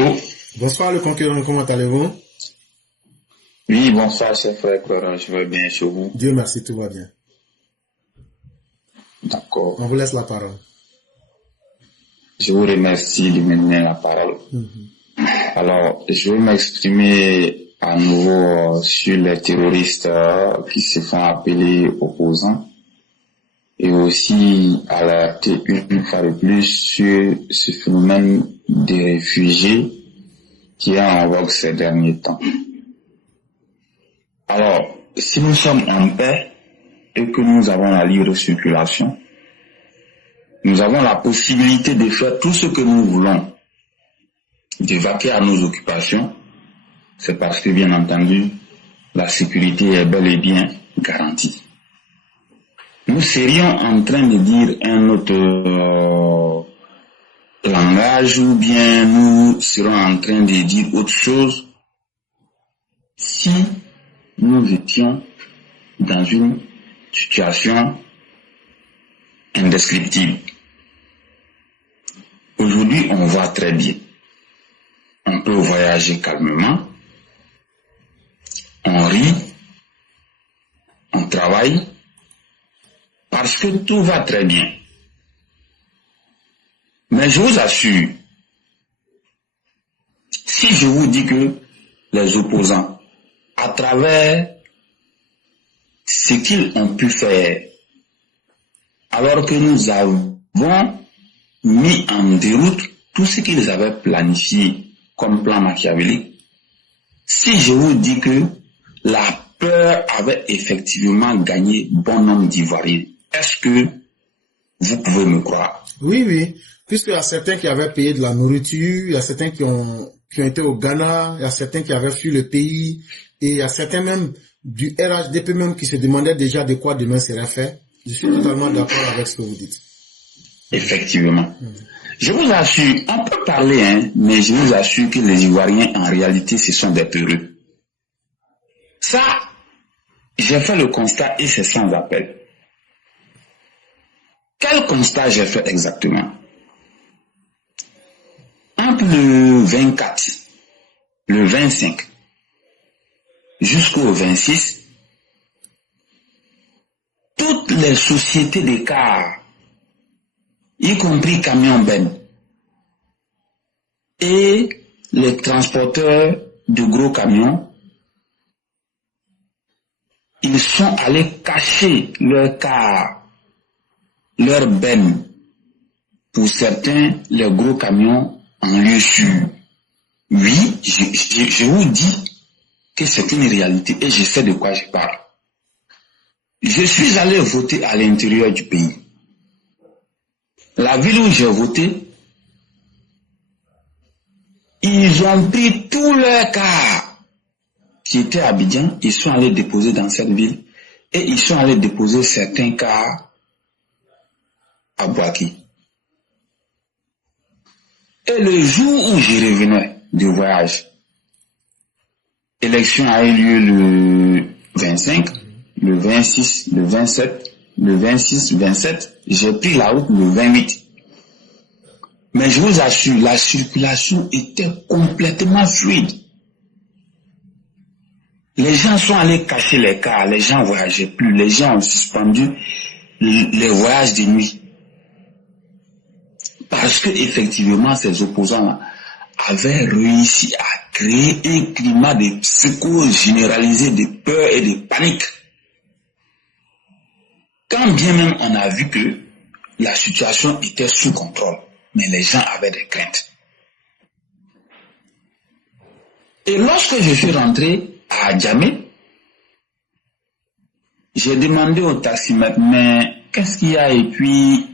Allô? Bonsoir le concurrent, comment allez-vous? Oui, bonsoir, cher frère Clara, je vais bien chez vous. Dieu merci, tout va bien. D'accord. On vous laisse la parole. Je vous remercie de me donner la parole. Alors, je vais m'exprimer à nouveau sur les terroristes qui se font appeler opposants et aussi alerter une fois de plus sur ce phénomène des réfugiés qui est en vogue ces derniers temps. Alors, si nous sommes en paix et que nous avons la libre circulation, nous avons la possibilité de faire tout ce que nous voulons, d'évacuer à nos occupations, c'est parce que, bien entendu, la sécurité est bel et bien garantie. Nous serions en train de dire un autre langage ou bien nous serons en train de dire autre chose si nous étions dans une situation indescriptible. Aujourd'hui, on voit très bien. On peut voyager calmement, on rit, on travaille, parce que tout va très bien. Mais je vous assure, si je vous dis que les opposants, à travers ce qu'ils ont pu faire, alors que nous avons mis en déroute tout ce qu'ils avaient planifié comme plan machiavélique, si je vous dis que la peur avait effectivement gagné bon nombre d'Ivoiriens, est-ce que vous pouvez me croire? Oui, puisqu'il y a certains qui avaient payé de la nourriture, il y a certains qui ont été au Ghana, il y a certains qui avaient fui le pays, et il y a certains même du RHDP même qui se demandaient déjà de quoi demain serait fait. Je suis totalement d'accord avec ce que vous dites. Effectivement. Je vous assure, on peut parler, mais je vous assure que les Ivoiriens, en réalité, ce sont des peureux. Ça, j'ai fait le constat et c'est sans appel. Quel constat j'ai fait exactement? Entre le 24, le 25, jusqu'au 26, toutes les sociétés de cars, y compris camions Ben, et les transporteurs de gros camions, ils sont allés cacher leurs cars, leurs bennes, pour certains, les gros camions en lieu sûr. Oui, je vous dis que c'est une réalité et je sais de quoi je parle. Je suis allé voter à l'intérieur du pays. La ville où j'ai voté, ils ont pris tous leurs cars qui étaient à Abidjan, ils sont allés déposer dans cette ville et ils sont allés déposer certains cars à Bouaki. Et le jour où je revenais du voyage, l'élection a eu lieu le 25, le 26, le 27, le 26, 27, j'ai pris la route le 28. Mais je vous assure, la circulation était complètement fluide. Les gens sont allés cacher les cars, les gens ne voyageaient plus, les gens ont suspendu les voyages de nuit. Parce que effectivement, ces opposants avaient réussi à créer un climat de psychose généralisée, de peur et de panique. Quand bien même on a vu que la situation était sous contrôle, mais les gens avaient des craintes. Et lorsque je suis rentré à Adjamé, j'ai demandé au taximètre, mais qu'est-ce qu'il y a? Et puis,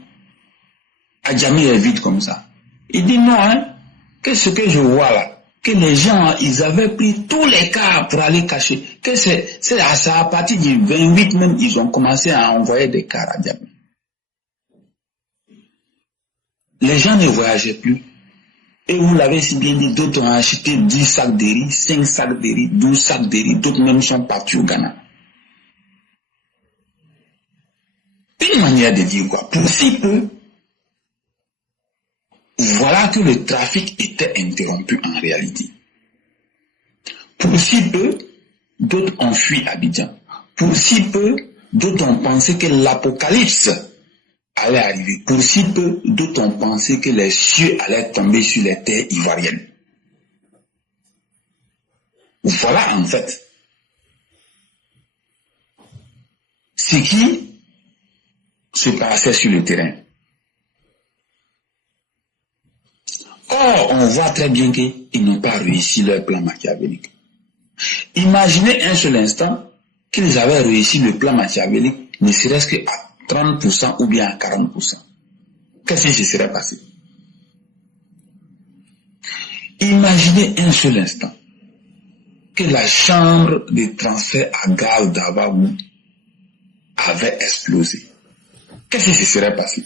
Adjamé est vide comme ça. Il dit non, qu'est-ce que je vois là? Que les gens, ils avaient pris tous les cars pour aller cacher. Que c'est à partir du 28 même, ils ont commencé à envoyer des cars à Adjamé. Les gens ne voyageaient plus. Et vous l'avez si bien dit, d'autres ont acheté 10 sacs de riz, 5 sacs de riz, 12 sacs de riz, d'autres même sont partis au Ghana. Une manière de dire quoi? Pour si peu, voilà que le trafic était interrompu en réalité. Pour si peu, d'autres ont fui Abidjan. Pour si peu, d'autres ont pensé que l'apocalypse allait arriver. Pour si peu, d'autres ont pensé que les cieux allaient tomber sur les terres ivoiriennes. Voilà en fait ce qui se passait sur le terrain. Or, on voit très bien qu'ils n'ont pas réussi leur plan machiavélique. Imaginez un seul instant qu'ils avaient réussi le plan machiavélique, ne serait-ce qu'à 30% ou bien à 40%. Qu'est-ce qui se serait passé? Imaginez un seul instant que la chambre de transfert à gaz d'Avaou avait explosé. Qu'est-ce qui se serait passé?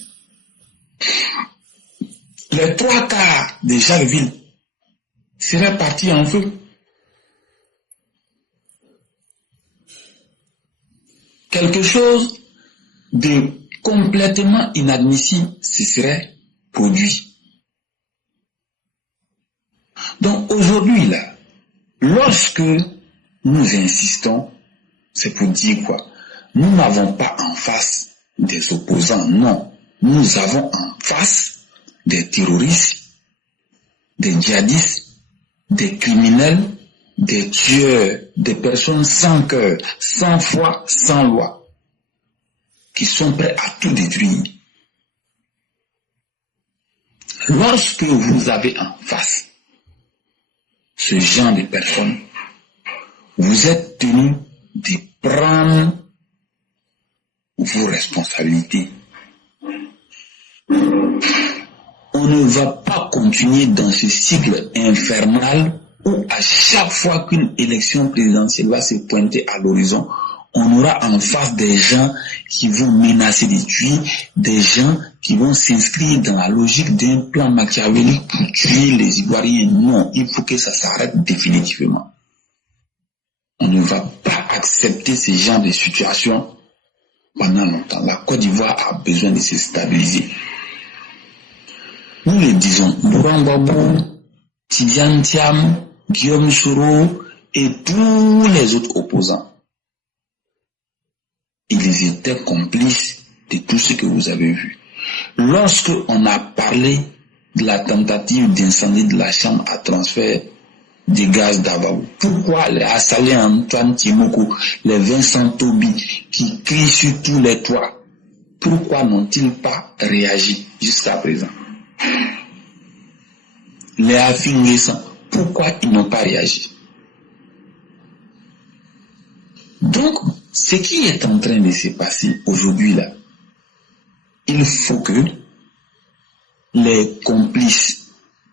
Les 3/4 de chaque ville seraient partis en feu. Quelque chose de complètement inadmissible se serait produit. Donc aujourd'hui là, lorsque nous insistons, c'est pour dire quoi? Nous n'avons pas en face des opposants, non. Nous avons en face des terroristes, des djihadistes, des criminels, des tueurs, des personnes sans cœur, sans foi, sans loi, qui sont prêts à tout détruire. Lorsque vous avez en face ce genre de personnes, vous êtes tenu de prendre vos responsabilités. On ne va pas continuer dans ce cycle infernal où à chaque fois qu'une élection présidentielle va se pointer à l'horizon, on aura en face des gens qui vont menacer de tuer, des gens qui vont s'inscrire dans la logique d'un plan machiavélique pour tuer les Ivoiriens. Non, il faut que ça s'arrête définitivement. On ne va pas accepter ce genre de situation pendant longtemps. La Côte d'Ivoire a besoin de se stabiliser. Nous le disons, Laurent Gbagbo, Tidiane Thiam, Guillaume Soro et tous les autres opposants. Ils étaient complices de tout ce que vous avez vu. Lorsque on a parlé de la tentative d'incendie de la chambre à transfert des gaz d'Avaou, pourquoi les Assalé Antoine Timoko, les Vincent Tobi qui crient sur tous les toits, pourquoi n'ont-ils pas réagi jusqu'à présent? Les Afingessants, pourquoi ils n'ont pas réagi? Donc, ce qui est en train de se passer aujourd'hui là, il faut que les complices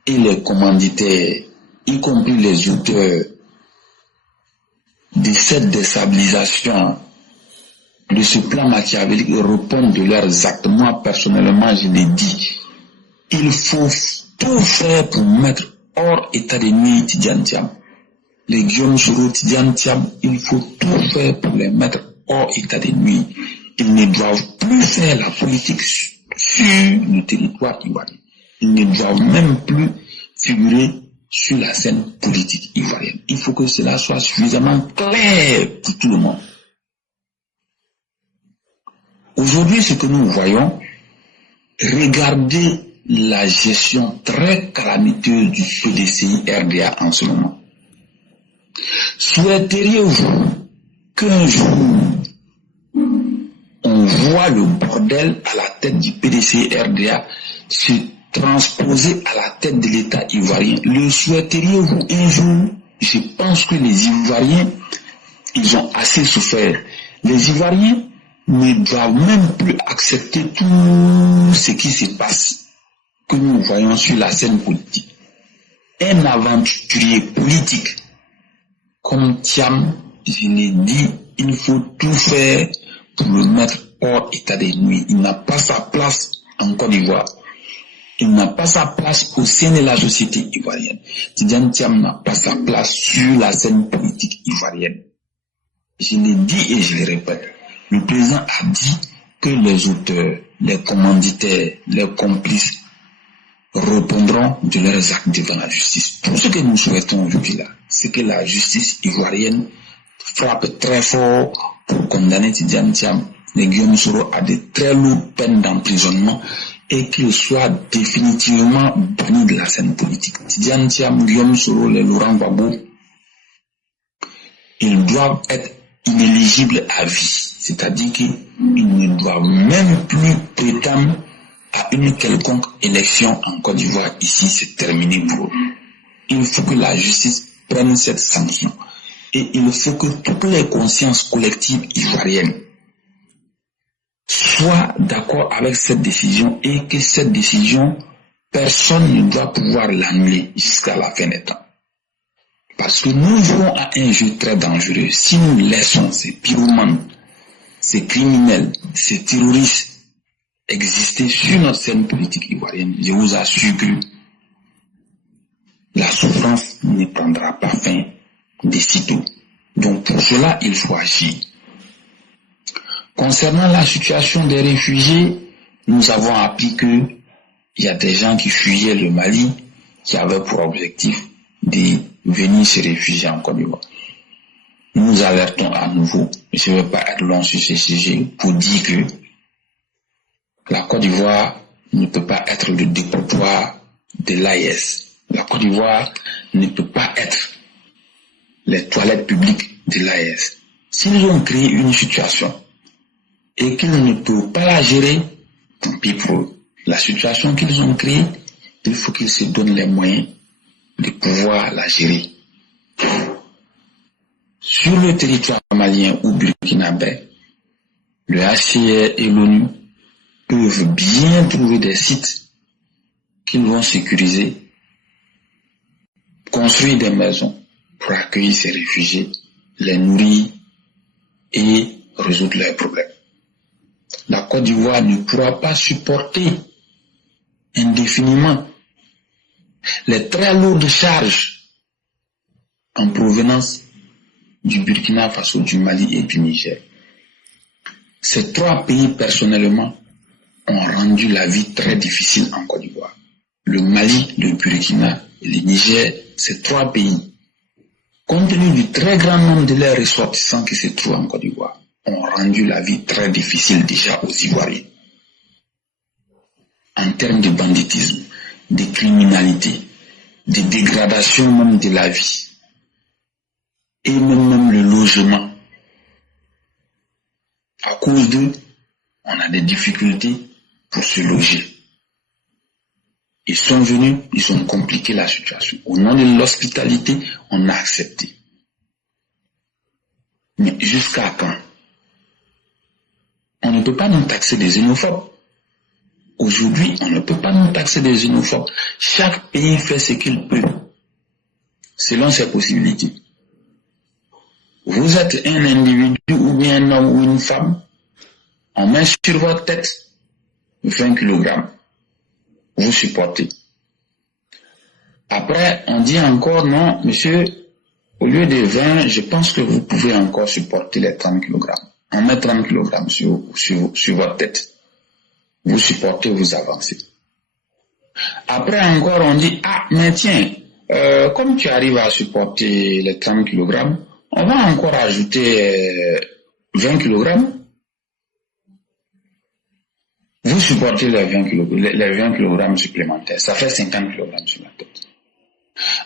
et les commanditaires, y compris les auteurs de cette déstabilisation, de ce plan machiavélique, répondent de leurs actes. Moi, personnellement, je l'ai dit, il faut tout faire pour mettre hors état de nuire Tidiane Thiam. Les Guillaume Soro, Tidiane Thiam, il faut tout faire pour les mettre hors état de nuire. Ils ne doivent plus faire la politique sur le territoire ivoirien. Ils ne doivent même plus figurer sur la scène politique ivoirienne. Il faut que cela soit suffisamment clair pour tout le monde. Aujourd'hui, ce que nous voyons, regardez la gestion très calamiteuse du PDCI RDA en ce moment. Souhaiteriez-vous qu'un jour on voit le bordel à la tête du PDCI RDA se transposer à la tête de l'État ivoirien? Le souhaiteriez-vous un jour? Je pense que les Ivoiriens, ils ont assez souffert. Les Ivoiriens ne doivent même plus accepter tout ce qui se passe, que nous voyons sur la scène politique. Un aventurier politique comme Thiam, je l'ai dit, il faut tout faire pour le mettre hors état de nuire. Il n'a pas sa place en Côte d'Ivoire. Il n'a pas sa place au sein de la société ivoirienne. Tidiane Thiam n'a pas sa place sur la scène politique ivoirienne. Je l'ai dit et je le répète. Le président a dit que les auteurs, les commanditaires, les complices répondront de leurs actes devant la justice. Tout ce que nous souhaitons aujourd'hui là, c'est que la justice ivoirienne frappe très fort pour condamner Tidiane Thiam et Guillaume Soro à de très lourdes peines d'emprisonnement et qu'il soit définitivement banni de la scène politique. Tidiane Thiam, Guillaume Soro, les Laurent Gbagbo, ils doivent être inéligibles à vie. C'est-à-dire qu'ils ne doivent même plus prétendre à une quelconque élection en Côte d'Ivoire. Ici, c'est terminé pour eux. Il faut que la justice prenne cette sanction. Et il faut que toutes les consciences collectives ivoiriennes soient d'accord avec cette décision et que cette décision, personne ne doit pouvoir l'annuler jusqu'à la fin des temps. Parce que nous jouons à un jeu très dangereux. Si nous laissons ces pyromanes, ces criminels, ces terroristes exister sur notre scène politique ivoirienne, je vous assure que la souffrance ne prendra pas fin d'ici tout. Donc pour cela, il faut agir. Concernant la situation des réfugiés, nous avons appris que il y a des gens qui fuyaient le Mali, qui avaient pour objectif de venir se réfugier en Côte d'Ivoire. Nous alertons à nouveau, je ne vais pas être long sur ce sujet, pour dire que la Côte d'Ivoire ne peut pas être le dépotoir de l'AES. La Côte d'Ivoire ne peut pas être les toilettes publiques de l'AES. S'ils ont créé une situation et qu'ils ne peuvent pas la gérer, tant pis pour eux. La situation qu'ils ont créée, il faut qu'ils se donnent les moyens de pouvoir la gérer. Sur le territoire malien ou burkinabé, le HCR et l'ONU peuvent bien trouver des sites qu'ils vont sécuriser, construire des maisons pour accueillir ces réfugiés, les nourrir et résoudre leurs problèmes. La Côte d'Ivoire ne pourra pas supporter indéfiniment les très lourdes charges en provenance du Burkina Faso, du Mali et du Niger. Ces trois pays personnellement ont rendu la vie très difficile en Côte d'Ivoire. Le Mali, le Burkina et le Niger, ces trois pays, compte tenu du très grand nombre de leurs ressortissants qui se trouvent en Côte d'Ivoire, ont rendu la vie très difficile déjà aux Ivoiriens. En termes de banditisme, de criminalité, de dégradation même de la vie, et même le logement. À cause d'eux, on a des difficultés pour se loger. Ils sont venus, ils ont compliqué la situation. Au nom de l'hospitalité, on a accepté. Mais jusqu'à quand? On ne peut pas nous taxer des xénophobes. Aujourd'hui, on ne peut pas nous taxer des xénophobes. Chaque pays fait ce qu'il peut, selon ses possibilités. Vous êtes un individu ou bien un homme ou une femme, on met sur votre tête 20 kg. Vous supportez. Après, on dit encore, non, monsieur, au lieu de 20, je pense que vous pouvez encore supporter les 30 kg. On met 30 kg sur votre tête. Vous supportez, vous avancez. Après encore, on dit, ah, mais tiens, comme tu arrives à supporter les 30 kg, on va encore ajouter 20 kg. Vous supportez les 20 kg supplémentaires. Ça fait 50 kg sur la tête.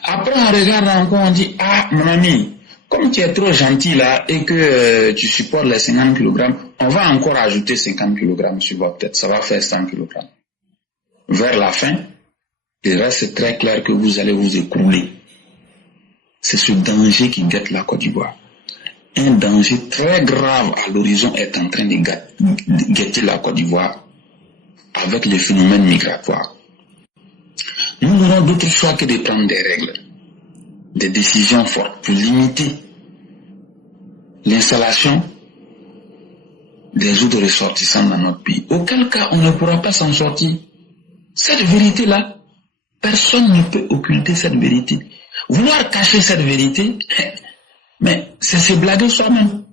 Après, on regarde encore, on dit, ah, mon ami, comme tu es trop gentil là et que tu supportes les 50 kg, on va encore ajouter 50 kg sur votre tête. Ça va faire 100 kg. Vers la fin, il reste très clair que vous allez vous écrouler. C'est ce danger qui guette la Côte d'Ivoire. Un danger très grave à l'horizon est en train de guetter la Côte d'Ivoire avec les phénomènes migratoires. Nous n'aurons d'autre choix que de prendre des règles, des décisions fortes pour limiter l'installation des autres ressortissants dans notre pays. Auquel cas, on ne pourra pas s'en sortir. Cette vérité-là, personne ne peut occulter cette vérité. Vouloir cacher cette vérité, mais c'est se blaguer soi-même.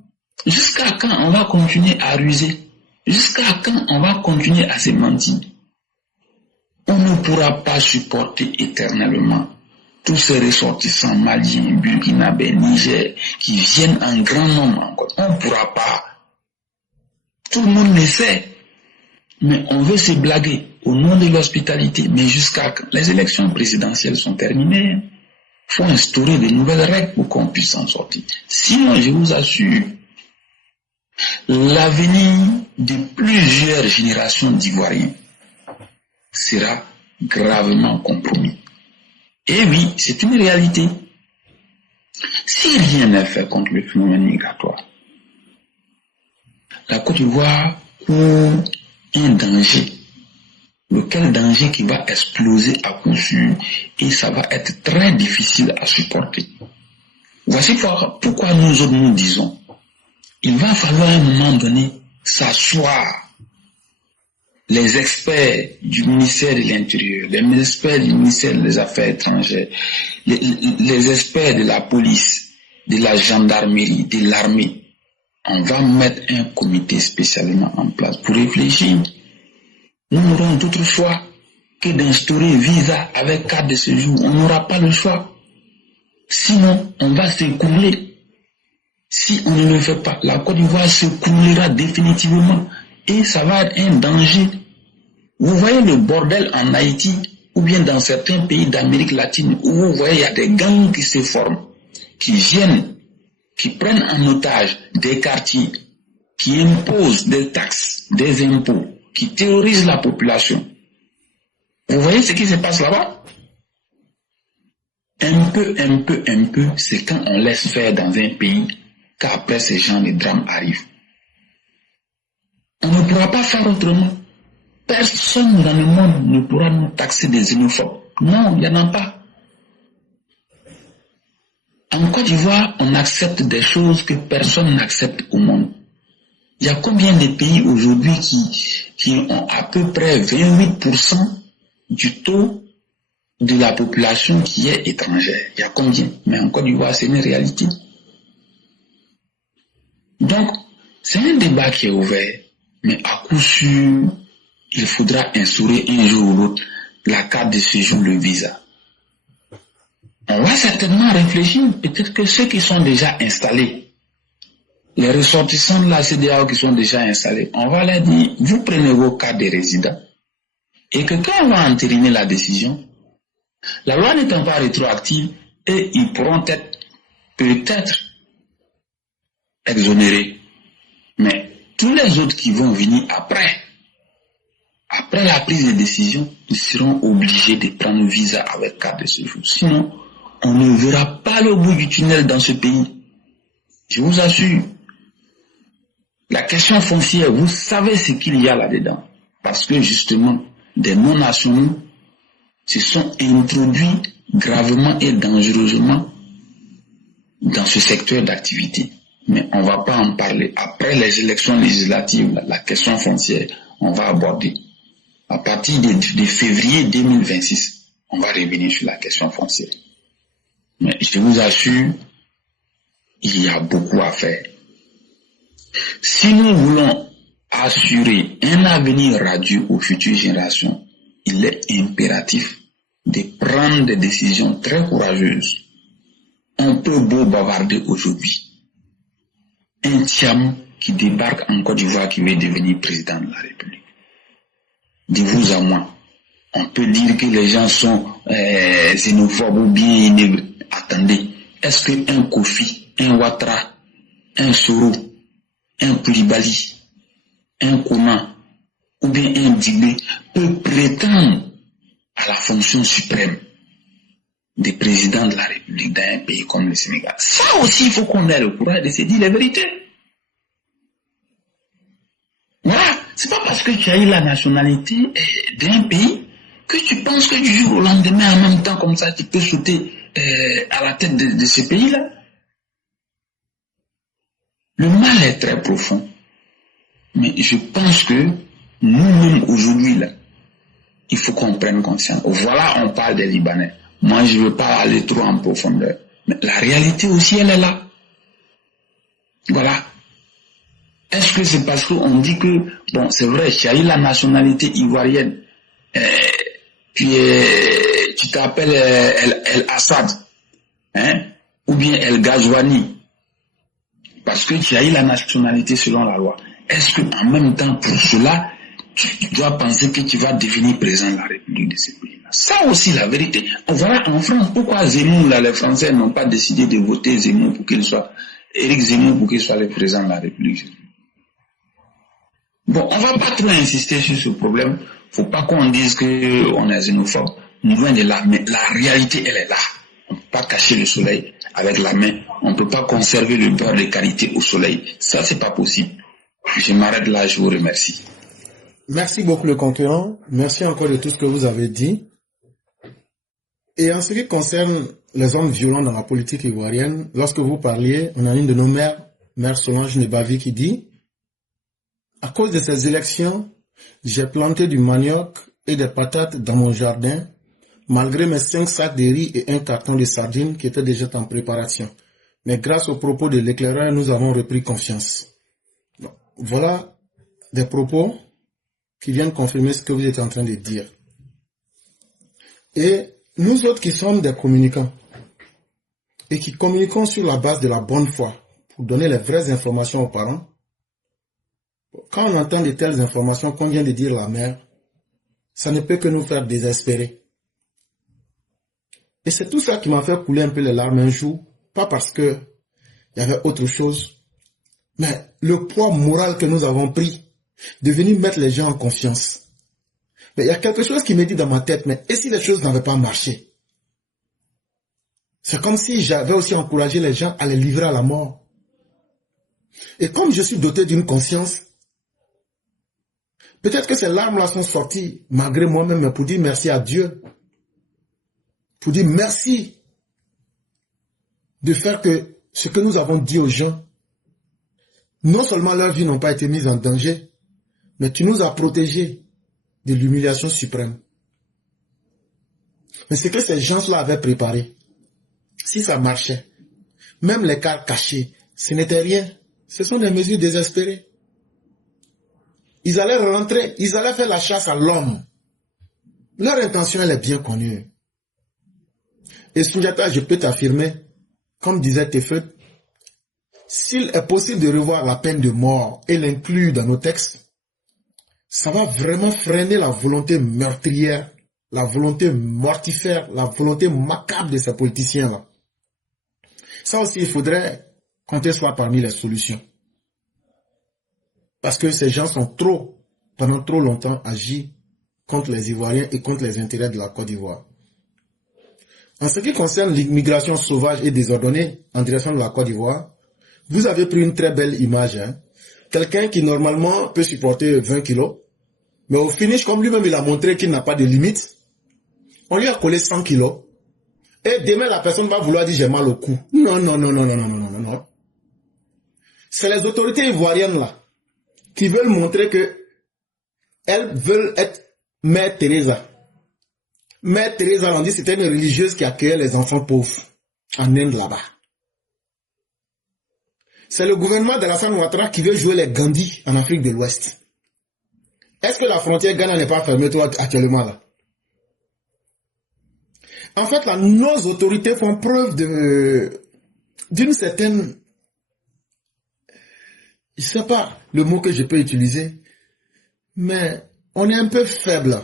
Jusqu'à quand on va continuer à ruser? Jusqu'à quand on va continuer à se mentir? On ne pourra pas supporter éternellement tous ces ressortissants maliens, burkinabés, Niger, qui viennent en grand nombre encore. On ne pourra pas. Tout le monde le sait. Mais on veut se blaguer au nom de l'hospitalité. Mais jusqu'à quand les élections présidentielles sont terminées, il faut instaurer de nouvelles règles pour qu'on puisse s'en sortir. Sinon, je vous assure, l'avenir de plusieurs générations d'Ivoiriens sera gravement compromis. Et oui, c'est une réalité. Si rien n'est fait contre le phénomène migratoire, la Côte d'Ivoire court un danger, lequel danger qui va exploser à coup sûr et ça va être très difficile à supporter. Voici pourquoi nous autres nous disons, il va falloir à un moment donné s'asseoir. Les experts du ministère de l'Intérieur, les experts du ministère des Affaires étrangères, les experts de la police, de la gendarmerie, de l'armée, on va mettre un comité spécialement en place pour réfléchir. Nous n'aurons d'autre choix que d'instaurer visa avec carte de séjour. On n'aura pas le choix. Sinon, on va s'écrouler. Si on ne le fait pas, la Côte d'Ivoire s'écroulera définitivement. Et ça va être un danger. Vous voyez le bordel en Haïti ou bien dans certains pays d'Amérique latine où vous voyez il y a des gangs qui se forment, qui viennent, qui prennent en otage des quartiers, qui imposent des taxes, des impôts, qui terrorisent la population. Vous voyez ce qui se passe là-bas? Un peu, c'est quand on laisse faire dans un pays qu'après ces gens de drames arrivent. On ne pourra pas faire autrement. Personne dans le monde ne pourra nous taxer des xénophobes. Non, il n'y en a pas. En Côte d'Ivoire, on accepte des choses que personne n'accepte au monde. Il y a combien de pays aujourd'hui qui ont à peu près 28% du taux de la population qui est étrangère? Il y a combien? Mais en Côte d'Ivoire, c'est une réalité. Donc, c'est un débat qui est ouvert. Mais à coup sûr, il faudra instaurer un jour ou l'autre la carte de séjour, le visa. On va certainement réfléchir, peut-être que ceux qui sont déjà installés, les ressortissants de la CEDEAO qui sont déjà installés, on va leur dire, vous prenez vos cartes de résident, et que quand on va entériner la décision, la loi n'étant pas rétroactive, et ils pourront être peut-être exonérés. Mais tous les autres qui vont venir après la prise de décision, ils seront obligés de prendre un visa avec carte de séjour. Sinon, on ne verra pas le bout du tunnel dans ce pays. Je vous assure. La question foncière, vous savez ce qu'il y a là-dedans. Parce que justement, des non-nationaux se sont introduits gravement et dangereusement dans ce secteur d'activité. Mais on ne va pas en parler. Après les élections législatives, la question foncière, on va aborder. À partir de février 2026, on va revenir sur la question foncière. Mais je vous assure, il y a beaucoup à faire. Si nous voulons assurer un avenir radieux aux futures générations, il est impératif de prendre des décisions très courageuses. On peut beau bavarder aujourd'hui. Un Thiam qui débarque en Côte d'Ivoire qui veut devenir président de la République. De vous à moi, on peut dire que les gens sont xénophobes ou bien attendez, est-ce qu'un Kofi, un Ouattara, un Soro, un Koulibaly, un Koma ou bien un Dibé peut prétendre à la fonction suprême des présidents de la République d'un pays comme le Sénégal? Ça aussi, il faut qu'on ait le courage de se dire la vérité. Voilà, c'est pas parce que tu as eu la nationalité d'un pays que tu penses que du jour au lendemain, en même temps comme ça, tu peux sauter à la tête de ce pays-là. Le mal est très profond. Mais je pense que nous-mêmes aujourd'hui, là, il faut qu'on prenne conscience. Voilà, on parle des Libanais. Moi, je ne veux pas aller trop en profondeur. Mais la réalité aussi, elle est là. Voilà. Est-ce que c'est parce qu'on dit que, bon, c'est vrai, tu as eu la nationalité ivoirienne, tu t'appelles El Assad, hein, ou bien El Ghazouani, parce que tu as eu la nationalité selon la loi. Est-ce que en même temps, pour cela, tu dois penser que tu vas devenir président de la République de ce pays-là? Ça aussi, la vérité. Voilà, en France, pourquoi Zemmour, là, les Français n'ont pas décidé de voter Zemmour pour qu'il soit, Éric Zemmour pour qu'il soit le président de la République? Bon, on va pas trop insister sur ce problème. Faut pas qu'on dise qu'on est xénophobe. Loin de là, mais la réalité, elle est là. On peut pas cacher le soleil avec la main. On peut pas conserver le beurre de qualité au soleil. Ça, c'est pas possible. Je m'arrête là, je vous remercie. Merci beaucoup le concurrent. Merci encore de tout ce que vous avez dit. Et en ce qui concerne les hommes violents dans la politique ivoirienne, lorsque vous parliez, on a une de nos mères, Mère Solange Nebavi, qui dit: à cause de ces élections, j'ai planté du manioc et des patates dans mon jardin, malgré mes 5 sacs de riz et un carton de sardines qui étaient déjà en préparation. Mais grâce aux propos de l'éclaireur, nous avons repris confiance. Voilà des propos qui viennent confirmer ce que vous êtes en train de dire. Et nous autres qui sommes des communicants et qui communiquons sur la base de la bonne foi pour donner les vraies informations aux parents, quand on entend de telles informations qu'on vient de dire la mère, ça ne peut que nous faire désespérer. Et c'est tout ça qui m'a fait couler un peu les larmes un jour, pas parce que il y avait autre chose, mais le poids moral que nous avons pris de venir mettre les gens en confiance. Mais il y a quelque chose qui me dit dans ma tête, mais et si les choses n'avaient pas marché? C'est comme si j'avais aussi encouragé les gens à les livrer à la mort. Et comme je suis doté d'une conscience, peut-être que ces larmes-là sont sorties malgré moi-même, mais pour dire merci à Dieu. Pour dire merci de faire que ce que nous avons dit aux gens, non seulement leurs vies n'ont pas été mises en danger, mais tu nous as protégés de l'humiliation suprême. Mais ce que ces gens-là avaient préparé, si ça marchait, même les cas cachés, ce n'était rien. Ce sont des mesures désespérées. Ils allaient rentrer, ils allaient faire la chasse à l'homme. Leur intention, elle est bien connue. Et Soundiata, je peux t'affirmer, comme disait Tefeu, s'il est possible de revoir la peine de mort et l'inclure dans nos textes, ça va vraiment freiner la volonté meurtrière, la volonté mortifère, la volonté macabre de ces politiciens-là. Ça aussi, il faudrait compter cela parmi les solutions. Parce que ces gens sont pendant trop longtemps, agi contre les Ivoiriens et contre les intérêts de la Côte d'Ivoire. En ce qui concerne l'immigration sauvage et désordonnée en direction de la Côte d'Ivoire, vous avez pris une très belle image. Hein? Quelqu'un qui normalement peut supporter 20 kilos, mais au finish, comme lui-même il a montré qu'il n'a pas de limite, on lui a collé 100 kilos. Et demain, la personne va vouloir dire j'ai mal au cou. Non, non, non, non, non, non, non, non, non. C'est les autorités ivoiriennes là qui veulent montrer que elles veulent être Mère Teresa. Mère Teresa, on dit, c'était une religieuse qui accueillait les enfants pauvres en Inde là-bas. C'est le gouvernement d'Alassane Ouattara qui veut jouer les Gandhi en Afrique de l'Ouest. Est-ce que la frontière Ghana n'est pas fermée toi actuellement là? En fait, là, nos autorités font preuve d'une certaine, je ne sais pas le mot que je peux utiliser, mais on est un peu faible.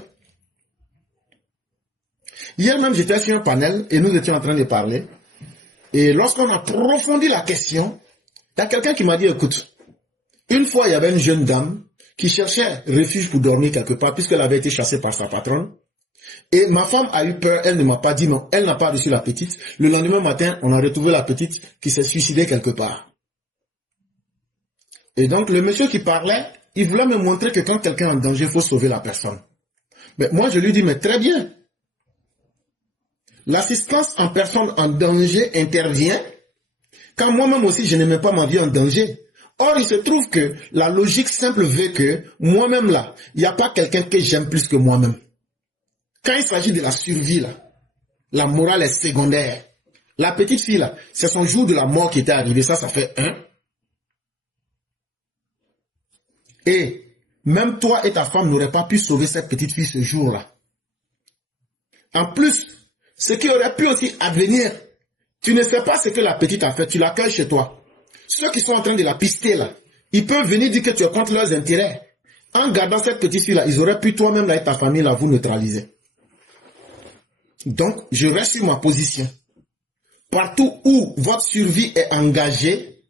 Hier même, j'étais sur un panel et nous étions en train de parler. Et lorsqu'on a approfondi la question, il y a quelqu'un qui m'a dit, écoute, une fois, il y avait une jeune dame qui cherchait refuge pour dormir quelque part puisqu'elle avait été chassée par sa patronne. Et ma femme a eu peur, elle ne m'a pas dit non, elle n'a pas reçu la petite. Le lendemain matin, on a retrouvé la petite qui s'est suicidée quelque part. Et donc, le monsieur qui parlait, il voulait me montrer que quand quelqu'un est en danger, il faut sauver la personne. Mais moi, je lui dis, mais très bien. L'assistance en personne en danger intervient quand moi-même aussi, je ne mets pas ma vie en danger. Or, il se trouve que la logique simple veut que moi-même là, il n'y a pas quelqu'un que j'aime plus que moi-même. Quand il s'agit de la survie là, la morale est secondaire. La petite fille là, c'est son jour de la mort qui était arrivé, ça fait 1. Et même toi et ta femme n'auraient pas pu sauver cette petite fille ce jour-là. En plus, ce qui aurait pu aussi advenir, tu ne sais pas ce que la petite a fait, tu l'accueilles chez toi. Ceux qui sont en train de la pister là, ils peuvent venir dire que tu es contre leurs intérêts. En gardant cette petite fille-là, ils auraient pu toi-même, là, et ta famille, là, vous neutraliser. Donc, je reste sur ma position. Partout où votre survie est engagée,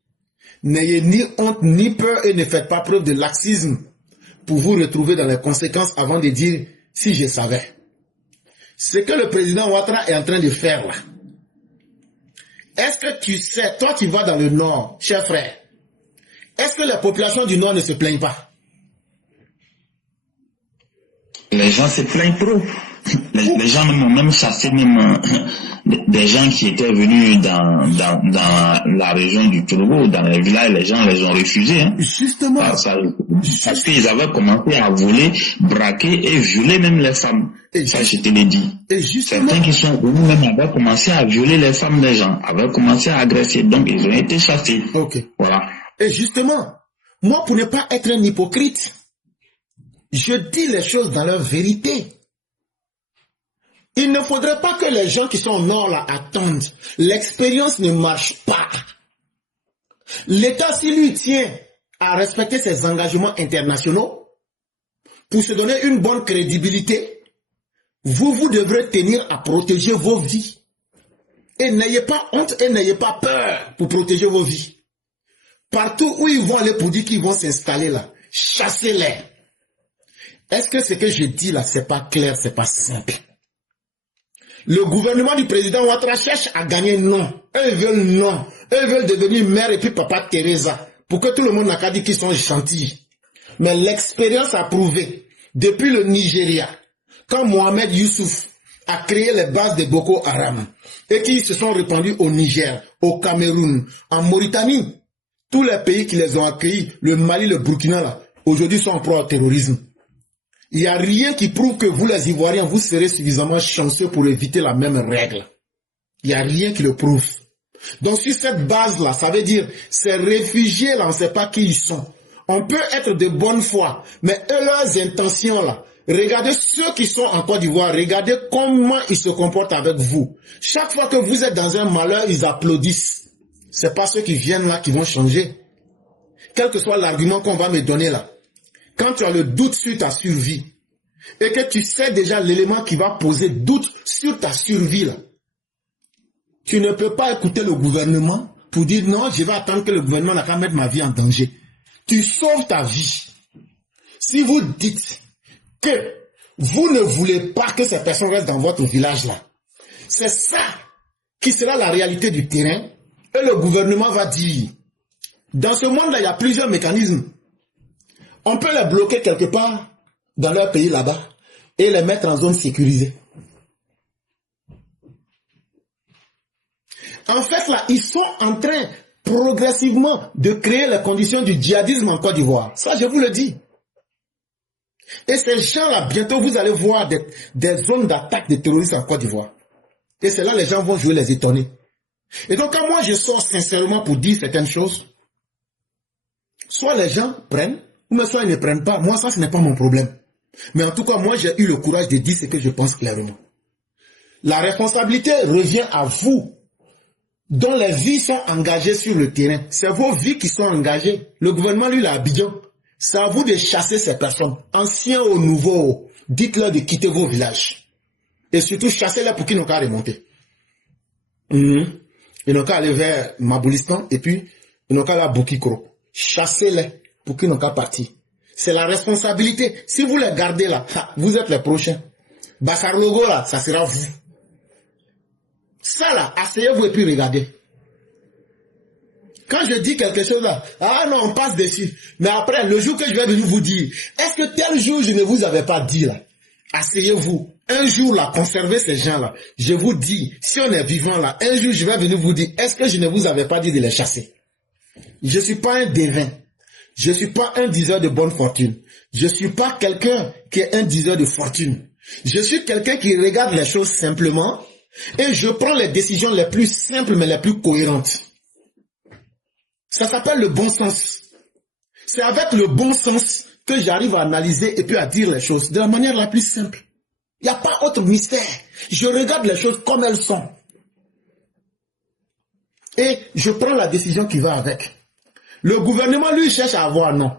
n'ayez ni honte, ni peur et ne faites pas preuve de laxisme pour vous retrouver dans les conséquences avant de dire « si je savais ». Ce que le président Ouattara est en train de faire là, est-ce que tu sais, toi tu vas dans le Nord, cher frère, est-ce que la population du Nord ne se plaigne pas? Les gens se plaignent trop. Les gens ont même chassé même des gens qui étaient venus dans la région du Togo, dans les villages, les gens les ont refusés. Hein. Justement. Parce qu'ils avaient commencé à voler, braquer et violer même les femmes. Ça, je te l'ai dit. Et justement. Certains qui sont venus même avaient commencé à violer les femmes des gens, avaient commencé à agresser, donc ils ont été chassés. Ok. Voilà. Et justement, moi pour ne pas être un hypocrite, je dis les choses dans leur vérité. Il ne faudrait pas que les gens qui sont au nord là attendent. L'expérience ne marche pas. L'État, s'il lui tient à respecter ses engagements internationaux, pour se donner une bonne crédibilité, vous devrez tenir à protéger vos vies. Et n'ayez pas honte et n'ayez pas peur pour protéger vos vies. Partout où ils vont aller pour dire qu'ils vont s'installer là, chassez-les. Est-ce que ce que je dis là, c'est pas clair, c'est pas simple? Le gouvernement du président Ouattara cherche à gagner non. Eux veulent non. Eux veulent devenir mère et puis papa Teresa. Pour que tout le monde n'a qu'à dire qu'ils sont gentils. Mais l'expérience a prouvé, depuis le Nigeria, quand Mohamed Youssouf a créé les bases de Boko Haram, et qui se sont répandus au Niger, au Cameroun, en Mauritanie, tous les pays qui les ont accueillis, le Mali, le Burkina, là, aujourd'hui sont en proie au terrorisme. Il n'y a rien qui prouve que vous, les Ivoiriens, vous serez suffisamment chanceux pour éviter la même règle. Il n'y a rien qui le prouve. Donc, sur cette base-là, ça veut dire, ces réfugiés-là, on ne sait pas qui ils sont. On peut être de bonne foi, mais eux, leurs intentions-là, regardez ceux qui sont en Côte d'Ivoire, regardez comment ils se comportent avec vous. Chaque fois que vous êtes dans un malheur, ils applaudissent. Ce n'est pas ceux qui viennent là qui vont changer. Quel que soit l'argument qu'on va me donner là, quand tu as le doute sur ta survie, et que tu sais déjà l'élément qui va poser doute sur ta survie là, tu ne peux pas écouter le gouvernement pour dire non, je vais attendre que le gouvernement n'a qu'à mettre ma vie en danger. Tu sauves ta vie. Si vous dites que vous ne voulez pas que ces personnes restent dans votre village là, c'est ça qui sera la réalité du terrain, et le gouvernement va dire, dans ce monde là, il y a plusieurs mécanismes. On peut les bloquer quelque part dans leur pays là-bas et les mettre en zone sécurisée. En fait, là, ils sont en train progressivement de créer les conditions du djihadisme en Côte d'Ivoire. Ça, je vous le dis. Et ces gens-là, bientôt, vous allez voir des zones d'attaque des terroristes en Côte d'Ivoire. Et c'est là les gens vont jouer les étonnés. Et donc, quand moi, je sors sincèrement pour dire certaines choses, soit les gens prennent, ou soit ils ne prennent pas. Moi, ça, ce n'est pas mon problème. Mais en tout cas, moi, j'ai eu le courage de dire ce que je pense clairement. La responsabilité revient à vous, dont les vies sont engagées sur le terrain. C'est vos vies qui sont engagées. Le gouvernement, lui, l'a Abidjan. C'est à vous de chasser ces personnes, anciens ou nouveaux. Dites-leur de quitter vos villages. Et surtout, chassez-les pour qu'ils n'ont qu'à remonter. Ils n'ont qu'à aller vers Maboulistan et puis ils n'ont qu'à aller à Boukikro. Chassez-les pour qu'ils n'ont qu'à partir. C'est la responsabilité. Si vous les gardez là, vous êtes les prochains. Bassar Logo là, ça sera vous. Ça là, asseyez-vous et puis regardez. Quand je dis quelque chose là, ah non, on passe dessus. Mais après, le jour que je vais venir vous dire, est-ce que tel jour je ne vous avais pas dit là? Asseyez-vous. Un jour là, conservez ces gens là. Je vous dis, si on est vivant là, un jour je vais venir vous dire, est-ce que je ne vous avais pas dit de les chasser? Je ne suis pas un devin. Je ne suis pas un diseur de bonne fortune. Je ne suis pas quelqu'un qui est un diseur de fortune. Je suis quelqu'un qui regarde les choses simplement et je prends les décisions les plus simples mais les plus cohérentes. Ça s'appelle le bon sens. C'est avec le bon sens que j'arrive à analyser et puis à dire les choses de la manière la plus simple. Il n'y a pas autre mystère. Je regarde les choses comme elles sont. Et je prends la décision qui va avec. Le gouvernement, lui, cherche à avoir non.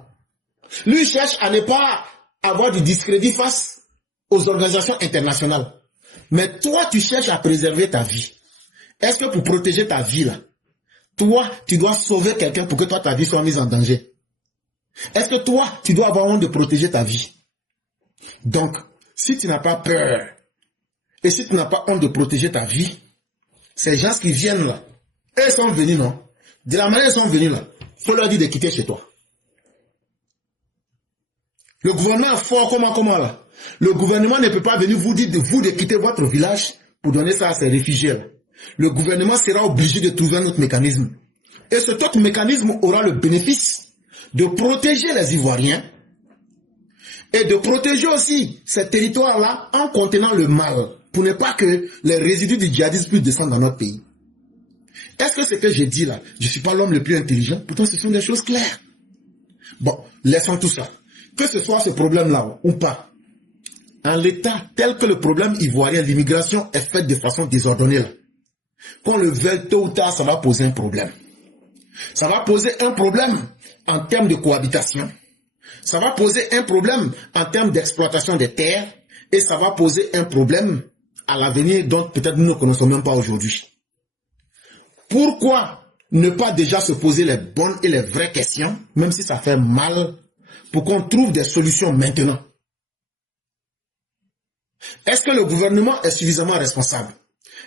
Lui cherche à ne pas avoir du discrédit face aux organisations internationales. Mais toi, tu cherches à préserver ta vie. Est-ce que pour protéger ta vie, là, toi, tu dois sauver quelqu'un pour que toi, ta vie soit mise en danger? Est-ce que toi, tu dois avoir honte de protéger ta vie? Donc, si tu n'as pas peur, et si tu n'as pas honte de protéger ta vie, ces gens qui viennent là, ils sont venus, non? De la manière ils sont venus là, il faut leur dire de quitter chez toi. Le gouvernement est fort, comment là? Le gouvernement ne peut pas venir vous dire de quitter votre village pour donner ça à ces réfugiés là. Le gouvernement sera obligé de trouver un autre mécanisme. Et cet autre mécanisme aura le bénéfice de protéger les Ivoiriens et de protéger aussi ces territoires-là en contenant le mal, pour ne pas que les résidus du djihadisme puissent descendre dans notre pays. Est-ce que ce que j'ai dit là, je ne suis pas l'homme le plus intelligent? Pourtant, ce sont des choses claires. Bon, laissons tout ça. Que ce soit ce problème-là ou pas, en l'état tel que le problème ivoirien, l'immigration est faite de façon désordonnée là, qu'on le veuille tôt ou tard, ça va poser un problème. Ça va poser un problème en termes de cohabitation. Ça va poser un problème en termes d'exploitation des terres. Et ça va poser un problème à l'avenir dont peut-être nous ne connaissons même pas aujourd'hui. Pourquoi ne pas déjà se poser les bonnes et les vraies questions, même si ça fait mal, pour qu'on trouve des solutions maintenant? Est-ce que le gouvernement est suffisamment responsable?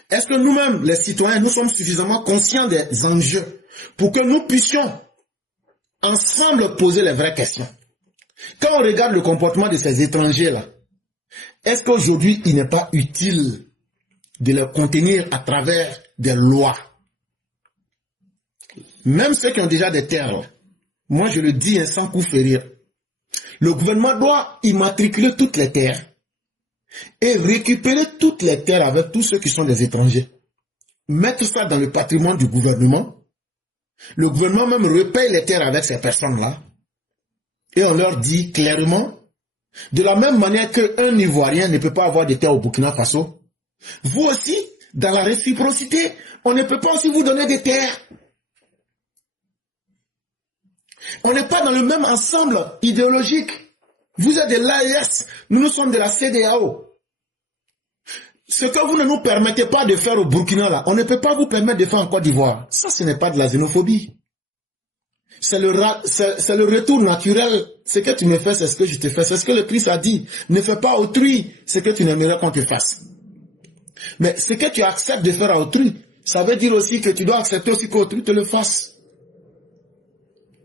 Est-ce que nous-mêmes, les citoyens, nous sommes suffisamment conscients des enjeux pour que nous puissions ensemble poser les vraies questions? Quand on regarde le comportement de ces étrangers-là, est-ce qu'aujourd'hui, il n'est pas utile de les contenir à travers des lois? Même ceux qui ont déjà des terres, moi je le dis sans coup férir, le gouvernement doit immatriculer toutes les terres et récupérer toutes les terres avec tous ceux qui sont des étrangers. Mettre ça dans le patrimoine du gouvernement. Le gouvernement même repaye les terres avec ces personnes-là. Et on leur dit clairement, de la même manière qu'un Ivoirien ne peut pas avoir de terres au Burkina Faso, vous aussi, dans la réciprocité, on ne peut pas aussi vous donner des terres. On n'est pas dans le même ensemble idéologique. Vous êtes de l'AES, nous sommes de la CEDEAO. Ce que vous ne nous permettez pas de faire au Burkina, là, on ne peut pas vous permettre de faire en Côte d'Ivoire. Ça, ce n'est pas de la xénophobie. C'est le retour naturel. Ce que tu me fais, c'est ce que je te fais. C'est ce que le Christ a dit. Ne fais pas à autrui ce que tu n'aimerais qu'on te fasse. Mais ce que tu acceptes de faire à autrui, ça veut dire aussi que tu dois accepter aussi qu'autrui te le fasse.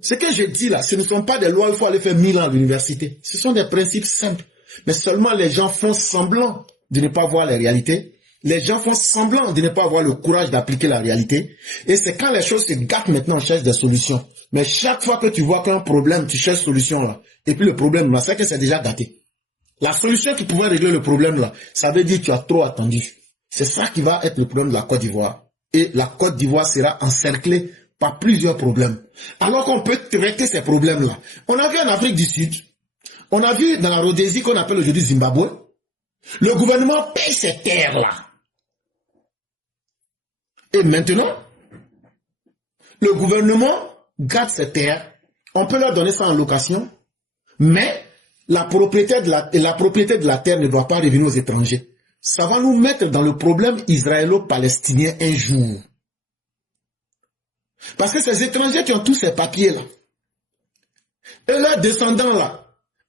Ce que je dis là, ce ne sont pas des lois, il faut aller faire 1000 ans à l'université. Ce sont des principes simples. Mais seulement les gens font semblant de ne pas voir les réalités. Les gens font semblant de ne pas avoir le courage d'appliquer la réalité. Et c'est quand les choses se gâtent maintenant, on cherche des solutions. Mais chaque fois que tu vois qu'un problème, tu cherches solution là. Et puis le problème là, c'est que c'est déjà gâté. La solution qui pouvait régler le problème là, ça veut dire que tu as trop attendu. C'est ça qui va être le problème de la Côte d'Ivoire. Et la Côte d'Ivoire sera encerclée par plusieurs problèmes. Alors qu'on peut traiter ces problèmes-là. On a vu en Afrique du Sud, on a vu dans la Rhodésie qu'on appelle aujourd'hui Zimbabwe, le gouvernement paye ces terres-là. Et maintenant, le gouvernement garde ces terres, on peut leur donner ça en location, mais la propriété de la terre ne doit pas revenir aux étrangers. Ça va nous mettre dans le problème israélo-palestinien un jour. Parce que ces étrangers qui ont tous ces papiers-là, et leurs descendants-là,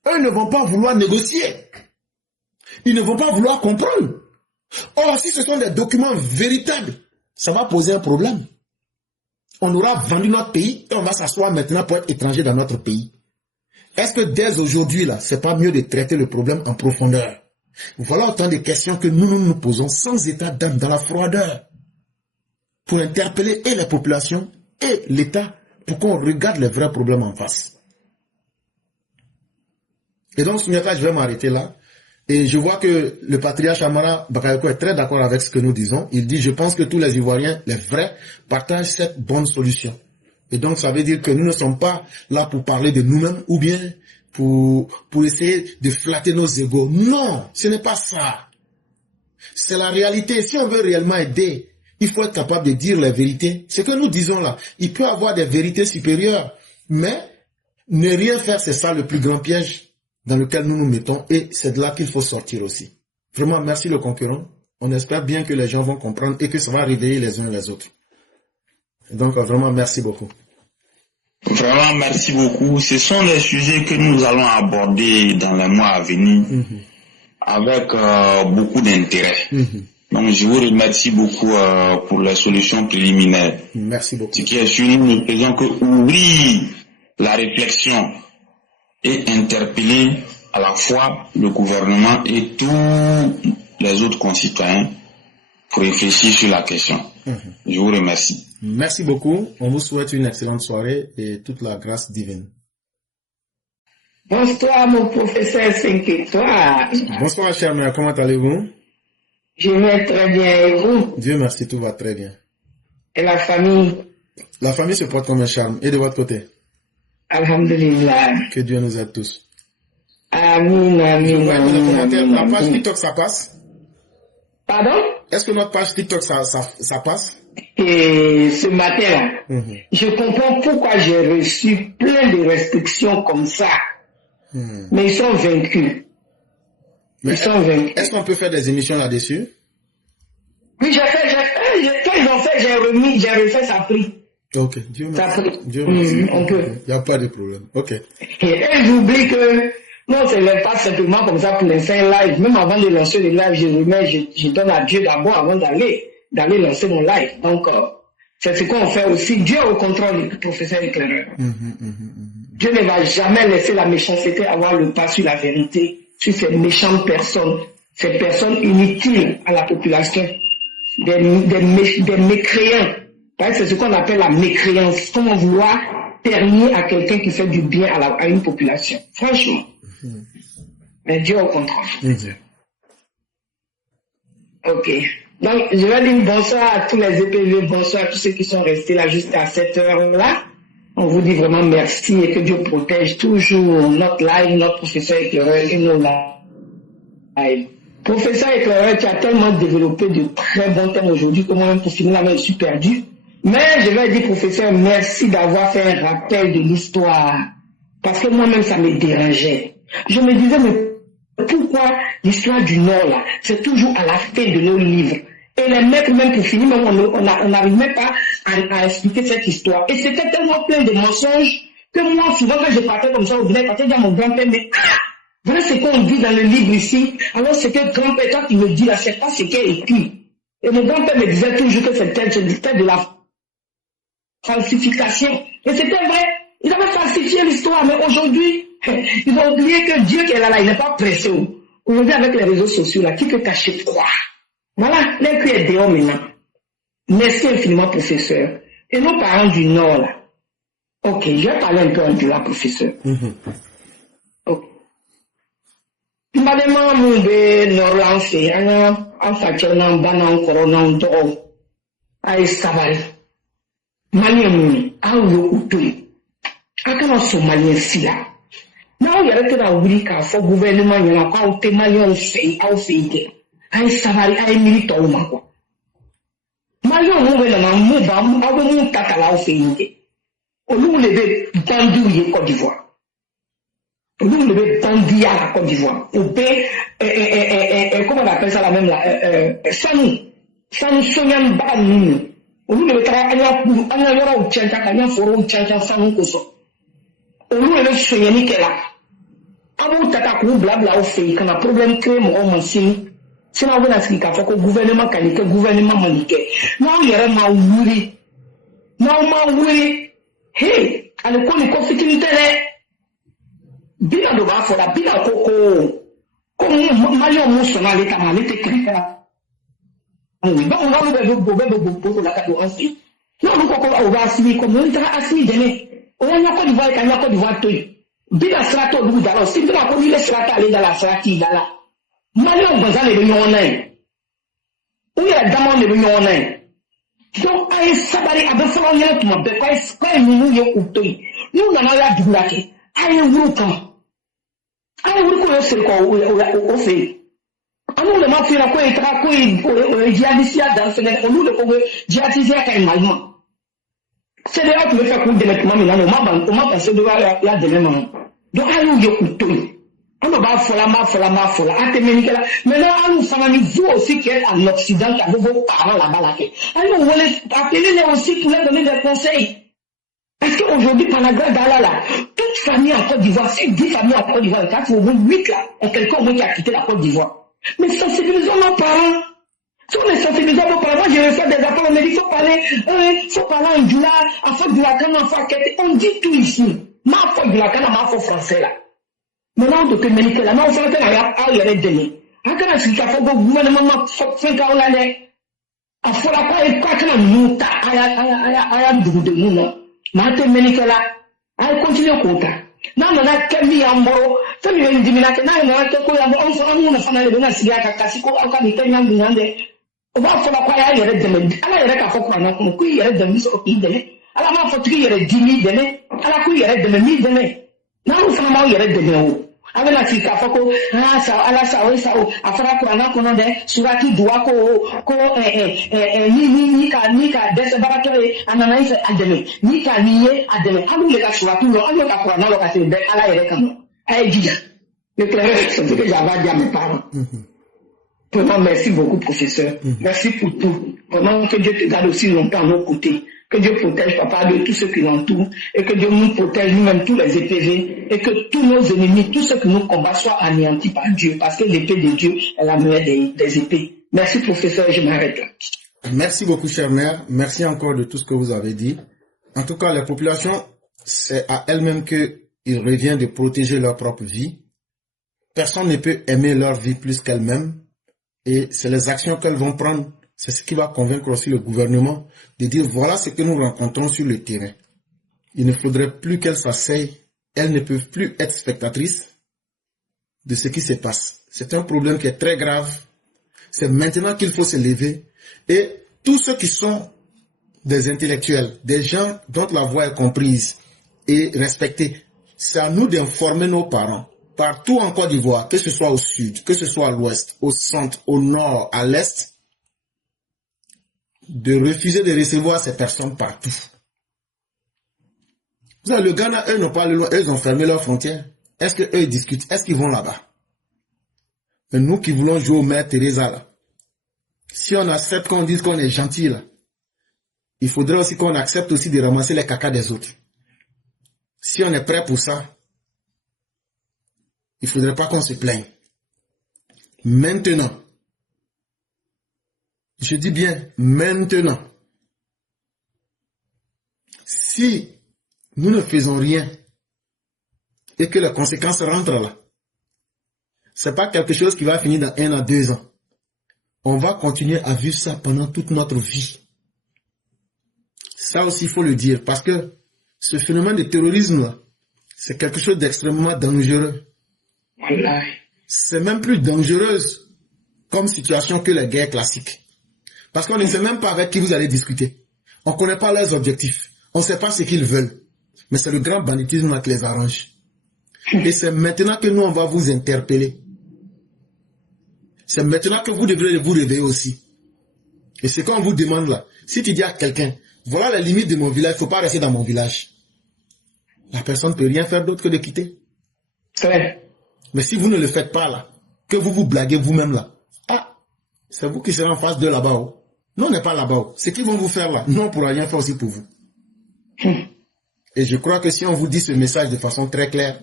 eux ne vont pas vouloir négocier. Ils ne vont pas vouloir comprendre. Or, si ce sont des documents véritables, ça va poser un problème. On aura vendu notre pays et on va s'asseoir maintenant pour être étranger dans notre pays. Est-ce que dès aujourd'hui, là, c'est pas mieux de traiter le problème en profondeur? Voilà autant de questions que nous posons sans état d'âme, dans la froideur, pour interpeller et les populations et l'État, pour qu'on regarde les vrais problèmes en face. Et donc, Souniata, je vais m'arrêter là. Et je vois que le patriarche Amara Bakayoko est très d'accord avec ce que nous disons. Il dit, je pense que tous les Ivoiriens, les vrais, partagent cette bonne solution. Et donc, ça veut dire que nous ne sommes pas là pour parler de nous-mêmes ou bien pour essayer de flatter nos égos. Non, ce n'est pas ça. C'est la réalité. Si on veut réellement aider, il faut être capable de dire la vérité. Ce que nous disons là, il peut y avoir des vérités supérieures, mais ne rien faire, c'est ça le plus grand piège dans lequel nous nous mettons, et c'est de là qu'il faut sortir aussi. Vraiment, merci le concurrent. On espère bien que les gens vont comprendre et que ça va réveiller les uns les autres. Donc, vraiment, merci beaucoup. Vraiment, merci beaucoup. Ce sont des sujets que nous allons aborder dans les mois à venir avec beaucoup d'intérêt. Donc, je vous remercie beaucoup pour les solutions préliminaires. Merci beaucoup. Ce qui est sûr, nous ne faisons que ouvrir la réflexion et interpeller à la fois le gouvernement et tous les autres concitoyens pour réfléchir sur la question. Je vous remercie. Merci beaucoup. On vous souhaite une excellente soirée et toute la grâce divine. Bonsoir, mon professeur 5 étoiles. Bonsoir, cher mère. Comment allez-vous? Je vais très bien, et vous? Dieu merci, tout va très bien. Et la famille? La famille se porte comme un charme. Et de votre côté? Alhamdulillah. Que Dieu nous aide tous. Amin, amin, amin. La page TikTok, ça passe? Pardon? Est-ce que notre page TikTok, ça passe? Et ce matin-là, je comprends pourquoi j'ai reçu plein de restrictions comme ça. Mais ils sont vaincus. Ils sont vaincus. Est-ce qu'on peut faire des émissions là-dessus? Oui, quand ils ont fait, j'ai refait, ça a pris. Ok, Dieu merci. Dieu merci. On peut. Il n'y a pas de problème. Ok. Et j'oublie que non, ce n'est pas simplement comme ça pour les faire live. Même avant de lancer le live, je donne à Dieu d'abord avant d'aller lancer mon live. Donc, c'est ce qu'on fait aussi. Dieu au contrôle du professeur éclaireur. Dieu ne va jamais laisser la méchanceté avoir le pas sur la vérité, sur ces méchantes personnes, ces personnes inutiles à la population, des mécréants. C'est ce qu'on appelle la mécréance. Comment vouloir permis à quelqu'un qui fait du bien à une population. Franchement. Mais Dieu au contrôle. Ok. Donc, je vais dire bonsoir à tous les EPV, bonsoir à tous ceux qui sont restés là jusqu'à cette heure-là. On vous dit vraiment merci et que Dieu protège toujours notre live, notre professeur éclaireur et nos lives. Professeur éclaireur, tu as tellement développé de très bons thèmes aujourd'hui que moi-même pour finir là, je suis perdu. Mais je vais dire, professeur, merci d'avoir fait un rappel de l'histoire. Parce que moi-même, ça me dérangeait. Je me disais, mais pourquoi l'histoire du Nord, là, c'est toujours à la fin de nos livres? Et les mecs, même pour finir, même on n'arrive même pas à expliquer cette histoire. Et c'était tellement plein de mensonges que moi, souvent, quand je partais comme ça, au village, je partais dire à mon grand-père, mais voilà ce qu'on dit dans le livre ici. Alors, c'est que grand-père, toi, tu me dis là, c'est pas ce qui est écrit. Et mon grand-père me disait toujours que c'était de la falsification. Et c'était vrai. Ils avaient falsifié l'histoire, mais aujourd'hui, ils ont oublié que Dieu qui est là, il n'est pas pressé. Aujourd'hui, avec les réseaux sociaux, là, qui peut cacher quoi? Voilà, l'incul est dehors maintenant. Merci infiniment, professeur. Et nos parents du Nord, là. Ok, je vais parler un peu de la professeur. Ok. Tu m'as demandé, Nord, là, en fait, on banan, corona, on dort. Aïe, savali. Malien, aouyo, outoué. Akana Somalien si là. Now il y a que la wuli ka fo gouvernement y a pas au Malien au fait ay savali ay militaire ou quoi. Malien mo be na mo ba mo tata la au fait o nous le be bandu Côte d'Ivoire. O nous le be bandu à Côte d'Ivoire. O be comment on appelle ça la même là Sanu Sonyan ba nous. O nous le tra anya yoro o tchancha kanya foro o tchancha Sanu ko so. Olu ele soyeni kela abu tata ku blabla o fe kana problème créé mo on si sina wona ski ka fako gouvernement kanike gouvernement manike na yere ma wuri hey ale ko ni ko fitini tele bila do ba fora bila ko Mario Musso na le kama le te krika oui ba on va le bo la ka do ansi no ko o ba asmi ko mo nta asmi dene on a Côte d'Ivoire et Côte d'Ivoire tout. Bila strato du dalo, si bila ko ile strata aller dans la strati là. Malio Gonzale le yonai. Ou ya damon le yonai. Donc ay sabari abe folo yele tuma be kwa nous ye utoi. Nous na la dulake. Ay wurukan. Ay wuruko yo se ko o fe. Anu le ma fira ko etra ko djihadisia dans Sénégal. On nous le ko djihadisia ka malma. C'est là que me fait coup de mettre maman on m'a passé de la de maman. Donc alu yo kuto. On va fola. Atemenikela. Maintenant alu fana ni vous aussi qui est en Occident qui a vos parents là-bas là. Alu on les appeler aussi pour leur donner des conseils. Parce qu'aujourd'hui, par la grâce d'Allah, toute famille en Côte d'Ivoire, c'est 10 familles en Côte d'Ivoire, 4 ou 8 là, et quelqu'un au moins qui a quitté la Côte d'Ivoire. Mais sensibilisons nos parents. Si on est sensibilisés nos parents, moi j'ai fait des appels, on me dit, faut parler en Djoula, en faute de la canne, en faute, on dit tout ici. Ma faute de la canne, ma faute français là. Maintenant, on te communique là, mais on fait qu'il y a des données. Quand on a dit qu'il faut que le gouvernement fait qu'on allait, il faut la quoi, et quoi, qu'on a monté, à de nous, Mate menikela ay continue kota na mana kemi yamboro fami yo ndimina ke na na ke ko yambo on fona mu na fana le na siga ka kasiko au ka ni tanya ngande o ba fona kwa ya yere de men ala yere ka fokwa na ko ku yere de mi so idele ala ma fotri yere dimi dele ala ku yere de mi dele na o fona ma yere de me avec la tika foko ça ala ça o afara kurana kono de suraki dua ko ni ka dese barato ananaise ademe ni ka niye ademe alu le ka suraki lo alu ka kurana lo ka se de ala yere kan ay dija le clair c'est ce que j'avais dit à mes parents. Vraiment merci beaucoup professeur. Merci pour tout. Vraiment que Dieu te garde aussi longtemps à nos côtés. Que Dieu protège papa de tous ceux qui l'entourent et que Dieu nous protège nous-mêmes tous les EPV et que tous nos ennemis, tous ceux que nous combattons soient anéantis par Dieu parce que l'épée de Dieu est la meilleure des épées. Merci professeur, je m'arrête là. Merci beaucoup cher maire, merci encore de tout ce que vous avez dit. En tout cas, les populations, c'est à elles-mêmes qu'il revient de protéger leur propre vie. Personne ne peut aimer leur vie plus qu'elles-mêmes et c'est les actions qu'elles vont prendre. C'est ce qui va convaincre aussi le gouvernement de dire voilà ce que nous rencontrons sur le terrain. Il ne faudrait plus qu'elles s'asseyent. Elles ne peuvent plus être spectatrices de ce qui se passe. C'est un problème qui est très grave. C'est maintenant qu'il faut se lever. Et tous ceux qui sont des intellectuels, des gens dont la voix est comprise et respectée, c'est à nous d'informer nos parents. Partout en Côte d'Ivoire, que ce soit au sud, que ce soit à l'ouest, au centre, au nord, à l'est, de refuser de recevoir ces personnes partout. Vous savez, le Ghana, eux n'ont pas le droit, eux ont fermé leurs frontières. Est-ce qu'eux ils discutent? Est-ce qu'ils vont là-bas? Mais nous qui voulons jouer au Mère Teresa là, si on accepte qu'on dise qu'on est gentil là, il faudrait aussi qu'on accepte aussi de ramasser les cacas des autres. Si on est prêt pour ça, il ne faudrait pas qu'on se plaigne. Maintenant, je dis bien maintenant, si nous ne faisons rien et que les conséquences rentrent là, ce n'est pas quelque chose qui va finir dans 1 à 2 ans. On va continuer à vivre ça pendant toute notre vie. Ça aussi, il faut le dire, parce que ce phénomène de terrorisme là, c'est quelque chose d'extrêmement dangereux. C'est même plus dangereuse comme situation que les guerres classiques. Parce qu'on ne sait même pas avec qui vous allez discuter. On ne connaît pas leurs objectifs. On ne sait pas ce qu'ils veulent. Mais c'est le grand banditisme là qui les arrange. Et c'est maintenant que nous, on va vous interpeller. C'est maintenant que vous devrez vous réveiller aussi. Et c'est qu'on vous demande là, si tu dis à quelqu'un, voilà les limites de mon village, il ne faut pas rester dans mon village. La personne ne peut rien faire d'autre que de quitter. Mais si vous ne le faites pas là, que vous vous blaguez vous-même là, c'est vous qui serez en face de là-bas. Non, on n'est pas là-bas. Ce qu'ils vont vous faire là, non, on ne pourra rien faire aussi pour vous. Et je crois que si on vous dit ce message de façon très claire,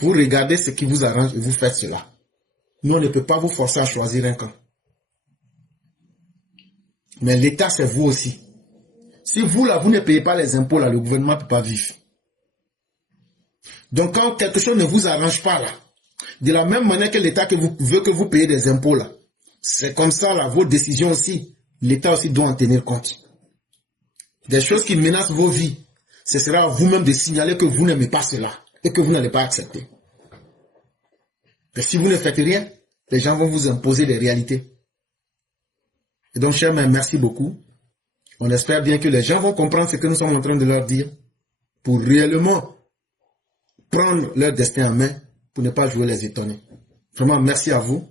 vous regardez ce qui vous arrange et vous faites cela. Nous, on ne peut pas vous forcer à choisir un camp. Mais l'État, c'est vous aussi. Si vous, là, vous ne payez pas les impôts, là, le gouvernement ne peut pas vivre. Donc, quand quelque chose ne vous arrange pas, là, de la même manière que l'État veut que vous payiez des impôts, là, c'est comme ça, là, vos décisions aussi, l'État aussi doit en tenir compte. Des choses qui menacent vos vies, ce sera à vous-même de signaler que vous n'aimez pas cela et que vous n'allez pas accepter. Mais si vous ne faites rien, les gens vont vous imposer des réalités. Et donc, chers mères, merci beaucoup. On espère bien que les gens vont comprendre ce que nous sommes en train de leur dire pour réellement prendre leur destin en main pour ne pas jouer les étonnés. Vraiment, merci à vous.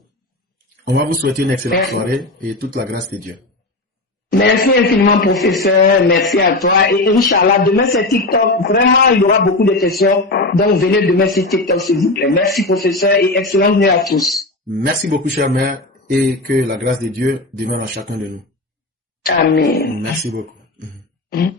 On va vous souhaiter une excellente soirée et toute la grâce de Dieu. Merci infiniment, professeur. Merci à toi. Et Inch'Allah, demain c'est TikTok. Vraiment, il y aura beaucoup de questions. Donc, venez demain sur TikTok, s'il vous plaît. Merci, professeur, et excellente nuit à tous. Merci beaucoup, chère mère, et que la grâce de Dieu demeure à chacun de nous. Amen. Merci beaucoup. Mm.